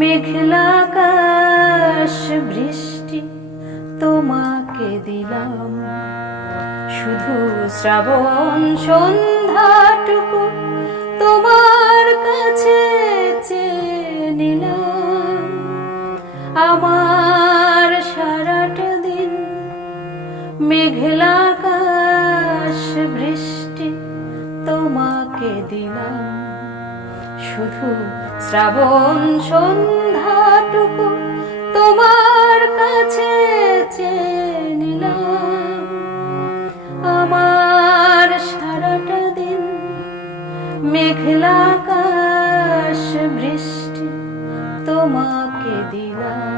মেঘলা আকাশ বৃষ্টি তোমাকে দিলাম, শুধু শ্রাবণ সন্ধ্যাটুকু তোমার কাছে চেয়ে নিলাম। আমার সারাটা দিন মেঘলা আকাশ বৃষ্টি তোমাকে দিলাম, শুধু শ্রাবণ সন্ধ্যাটুকু তোমার কাছে চেয়ে নিলাম। আমার সারাটা দিন মেঘলা আকাশ বৃষ্টি তোমাকে দিলাম।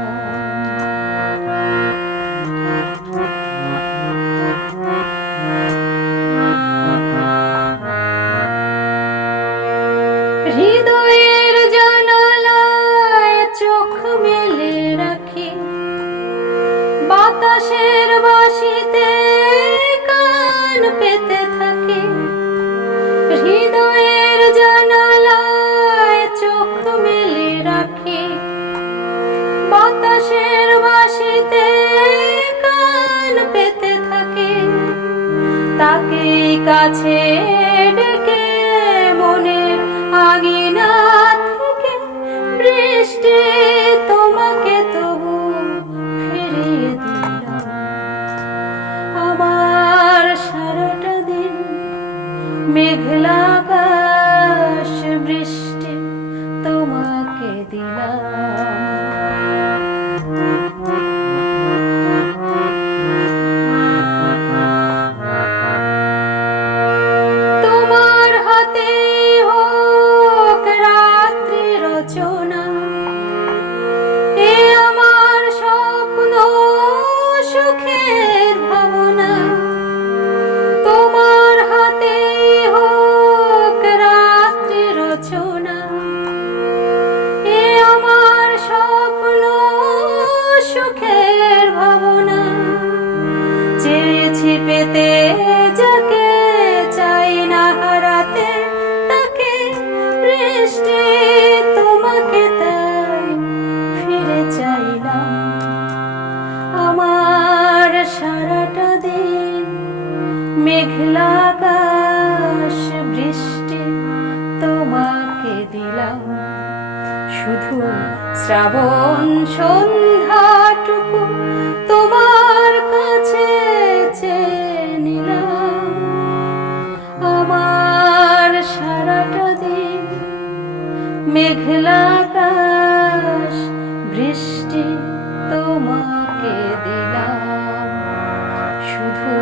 হৃদয়ের জানালায় চোখ মেলে রাখি, বাতাসের বাঁশিতে কান পেতে থাকি। হৃদয়ের জানালায় চোখ মেলে রাখি, বাতাসের বাঁশিতে কান পেতে থাকি। তাকে কাছে ডেকে মনের আঙিনা থেকে বৃষ্টি তোমাকে তবু ফিরিয়ে দিলাম। আমার সারাটা দিন মেঘলা আকাশ বৃষ্টি তোমাকে দিলাম। সুখের ভাবনা তোমার হাতে হোক রাত্রি রচনা, এ আমার স্বপ্ন সুখের ভাবনা। চেয়েছি পেতে যাকে, চাই না হারাতে তাকে, বৃষ্টি তোমাকে তাই ফিরে চাইলাম। আমার সারাটা দিন মেঘলা আকাশ বৃষ্টি তোমাকে দিলাম, শুধু শ্রাবণ সন্ধ্যাটুকু তোমার কাছে চেয়ে নিলাম। আমার সারাটা দিন মেঘলা আকাশ বৃষ্টি তোমাকে দিলাম, শুধু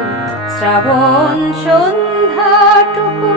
শ্রাবণ সন্ধ্যাটুকু